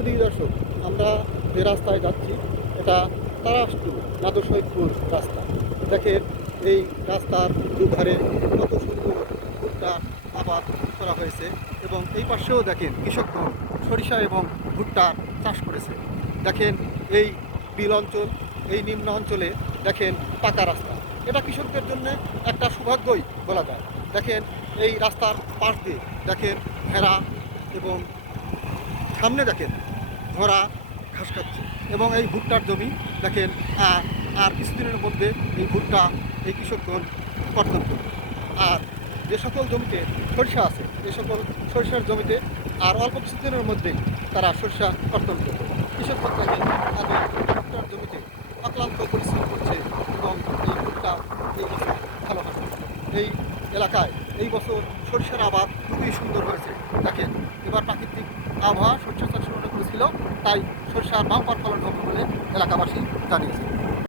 সুধী দর্শক, আমরা যে রাস্তায় যাচ্ছি এটা তারাস টু নাদর শহীদপুর রাস্তা। দেখেন এই রাস্তার দুধারে কত সুন্দর ভুট্টার আবাদ করা হয়েছে এবং এই পাশেও দেখেন কৃষকগণ সরিষা এবং ভুট্টার চাষ করেছে। দেখেন এই বিল অঞ্চল, এই নিম্ন অঞ্চলে দেখেন পাকা রাস্তা। এটা কৃষকদের জন্য একটা সৌভাগ্যই বলা যায়। দেখেন এই রাস্তার পাশ দিয়ে দেখেন ভেড়া এবং সামনে দেখেন ঘোড়া ঘাস খাচ্ছে এবং এই ভুট্টার জমি দেখেন আর কিছুদিনের মধ্যে এই ভুট্টা এই কৃষকগণ কর্তন করবে। আর যে সকল জমিতে সরিষা আছে এই সকল সরিষার জমিতে আর অল্প কিছুদিনের মধ্যেই তারা সরিষা কর্তন করবে। কৃষকগণ দেখেন তাদের ভুট্টার জমিতে অক্লান্ত পরিশ্রম করছে এবং এই ভুট্টা এই বছর ভালো হবে। এই এলাকায় এই বছর সরিষার আবাদ খুবই সুন্দর হয়েছে। দেখেন এবার প্রাকৃতিক আবহাওয়া সরিষা চাষের অনুকূল ছিল, তাই সরিষার বাম্পার ফলন হবে বলে এলাকাবাসী জানিয়েছে।